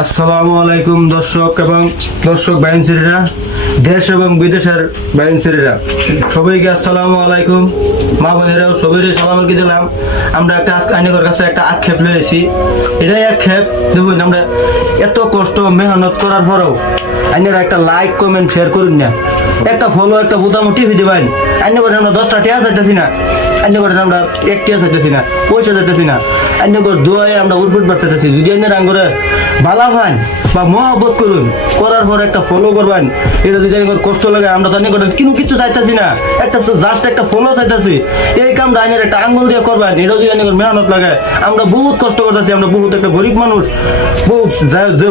আসসালামু আলাইকুম দর্শক এবং দর্শক বাইনসিরা দেশ এবং বিদেশের বাইনসিরা সবাইকে আসসালামু আলাইকুম। মা বোনেরাও সবাই সালাম আলকি দিলাম আমরা একটা আইনগর কাছে একটা আক্ষেপ লয়েছি এটাই আক্ষেপ, দেখুন, আমরা এত কষ্ট, মেহনত করার পরেও আইনের একটা লাইক কমেন্ট শেয়ার করুন না। একটা ফলো একটা বোতাম টিভি দিবেন। আইনে করে আমরা দশটা টিয়া চাইতেছি না। আইনে করে আমরা এক টিয়া চাইতেছি না, পয়সা চাইতেছি না। আইনে করে আমরা যদি ভান বা মহব্বত করুন, করার পর একটা ফলো করবেন। এটা যদি আইনের কষ্ট লাগে, আমরা তো আইনে করে কিন্তু কিছু চাইতেছি না। একটা জাস্ট একটা ফলো চাইতেছি। এই একটা আঙ্গুল দিয়ে করবেন। যদি আইনের মেহনত লাগে, আমরা বহুত কষ্ট করতেছি। আমরা বহুত একটা গরিব মানুষ। বহু যে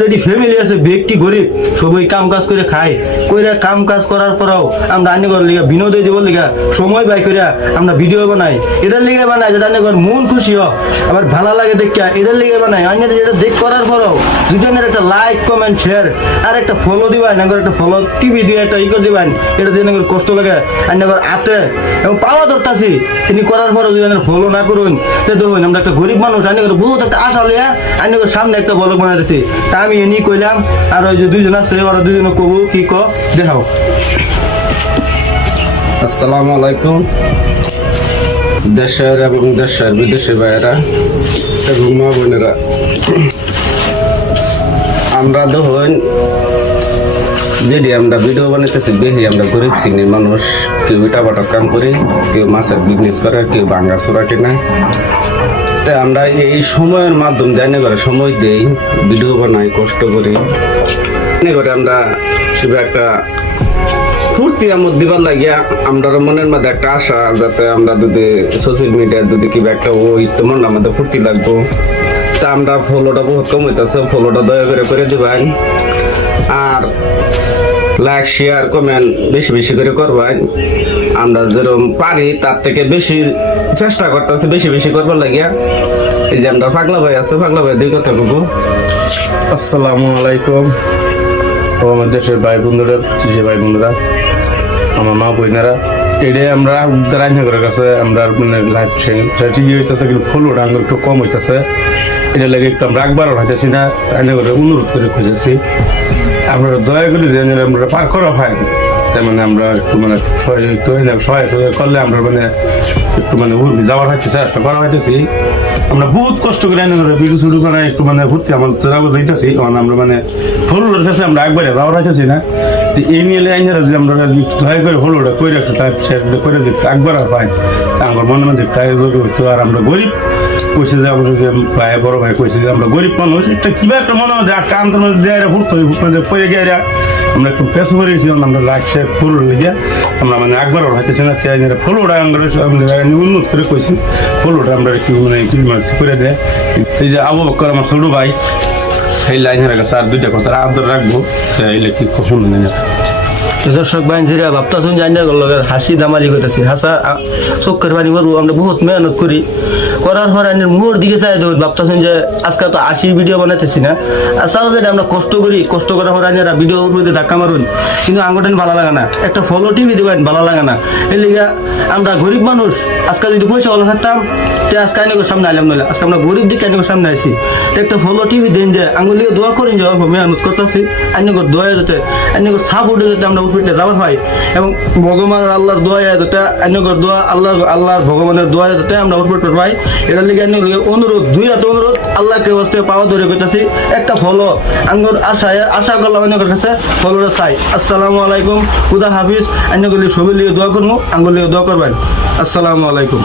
যেটি ফ্যামিলি আছে, ব্যক্তি গরিব, সবাই কাম কাজ করে খায়। কইরা কাম কাজ করার পরেও আমরা আইনে করে লিগা বিনোদে দিব লিগা সময় বাই কইরা আমরা ভিডিও বানাই। এটার লিগে বানাই যেটা আইনে করে মন খুশি হোক আবার ভালো লাগে দেখা এটার লিগে বানাই। আইনের যেটা দেখ করার পরেও যদি একটা লাইক কমেন্ট শেয়ার আর একটা ফলো দিবেন আইনের একটা ফলো টিভি দিয়ে একটা ই করে দিবেন, এটা দিয়ে আইনের কষ্ট লাগে আইনের করে আতে এবং পাওয়া ধরতাছি। তিনি করার পরেও যদি ফলো না করুন, তো দেখুন আমরা একটা গরিব মানুষ করে বহুত একটা আশা লিয়া করে সামনে একটা বলক বানাইতেছি তা আমি এনি কইলাম, আর ওই যে দুইজন আছে, ওরা দুজনে কবু, কি ক দেখাও। আসসালামু আলাইকুম। দেশের এবং দেশের বিদেশি ভাইয়েরা এবং মা বোনেরা, আমরা ধরুন যদি আমরা ভিডিও বানাইতেছি বেশি আমরা গরিব শ্রেণির মানুষ। কেউ ইটা বাটা কাম করি, কেউ মাছের বিজনেস করে, কেউ ভাঙ্গা চোরা কিনা। তাই আমরা এই সময়ের মাধ্যম জানি করে সময় দেই, ভিডিও বানাই, কষ্ট করি। করে আমরা শুধু একটা ফুর্তি আমার দিবার লাগিয়া আমরা মনের মধ্যে একটা আশা যাতে আমরা যদি সোশ্যাল মিডিয়ায় যদি কিবা একটা ওই তো মধ্যে ফুর্তি লাগবো। তা আমরা ফলোটা বহুত কম হইতেছে ফলোটা দয়া করে করে দিবেন আর লাইক শেয়ার কমেন্ট বেশি বেশি করে করবেন আমরা যেরকম পারি তার থেকে বেশি চেষ্টা করতেছি বেশি বেশি করবার লাগিয়া। এই যে আমরা পাগলা ভাই আছে, পাগলা ভাই দুই কথা বলব। আসসালামু আলাইকুম। ও আমার দেশের ভাই বন্ধুরা যে ভাই বন্ধুরা আমার মা বোনেরা, এটাই আমরা রান্নাঘরের কাছে আমরা মানে লাইফ ঠিকই হইতেছে, কিন্তু ফলোটা আমার একটু কম হইতেছে। এটা লাগে একটু আমরা একবার হইতেছি না রান্নাঘরে অনুরোধ করে খুঁজেছি। আপনারা দয়া করে আমরা পার করা হয় মানে আমরা একটু মানে সহযোগিতা সহায় সহায় করলে আমরা মানে একটু মানে যাওয়ার হচ্ছে চেষ্টা করা হইতেছি। আমরা বহুত কষ্ট করে এনে ধরে ভিডিও শুরু করা একটু মানে ঘুরতে আমার যাইতেছি, কারণ আমরা মানে ফলোর কাছে আমরা একবারে যাওয়ার হইতেছি না। এই নিয়ে আইনারা আমরা যদি একটু দয়া করে ফলোটা করে রাখতে তার সে করে দিতে, একবার পাই আমার মনে মধ্যে তাই হইতো আর আমরা গরিব, কইছে যে আমরা যে ভাই, বড় ভাই কইছে যে আমরা গরিব মানুষ, একটা কিবা একটা মনে হয় একটা আন্দোলন দিয়ে ঘুরতে ঘুরতে পড়ে গিয়ে আমরা একটু পেশ করে গেছি আমরা শেয়ার ফুল লিগে। আমরা মানে একবার হইতেছি না তাই ফলোটা আমরা আমরা উন্নত করে কইছি ফলোটা আমরা কি মানে কি মানে করে দেয়। এই যে আবু বকর, আমার ছোট ভাই সেই লাইনের কাছে আর দুইটা কথা, আদর রাখব ইলেকট্রিক খুব সুন্দর দর্শক বাহিনীরা ভাবতাছুন জানি লগে হাসি দামালি করতেছি। হাসা চোখের পানি করব আমরা বহুত মেহনত করি। করার পর আইনের মুহূর দিকে চাই দেখুন ভাবতাছুন যে আজকাল তো আশি ভিডিও বানাইতেছি না। আর সাহসে আমরা কষ্ট করি, কষ্ট করার পর আইনেরা ভিডিও উপরে ধাক্কা মারুন। কিন্তু আঙ্গটেন ভালো লাগে না। একটা ফলো টিভি দেবেন, ভালো লাগে না। এর লিগে আমরা গরিব মানুষ আজকাল যদি পয়সা ভালো থাকতাম, তে আজকে আইনের সামনে আইলাম নইলে। আজকে আমরা গরিব দিকে আইনের সামনে আইছি। একটা ফলো টিভি দিন যে আঙ্গুলিও দোয়া করেন যে, অল্প মেহনত করতেছি। আইনের দোয়া যেতে আইনের সাপোর্টে যেতে আমরা উপরে যাবার হয়। এবং ভগবানের আল্লাহর দোয়া যেতে আইনের দোয়া আল্লাহ আল্লাহ ভগবানের দোয়া যেতে আমরা উপরে পাই এটার লিগে আমি অনুরোধ, দুই হাতে অনুরোধ, আল্লাহকে হস্তে পাওয়া ধরে করতেছি একটা ফলো আঙ্গুর আশায়, আশা করলাম অনেকের কাছে ফলোরা চাই। আসসালামু আলাইকুম, খুদা হাফিজ। সবই লিয়ে দোয়া করব আঙ্গুর লিয়ে দোয়া করবেন। আসসালামু আলাইকুম।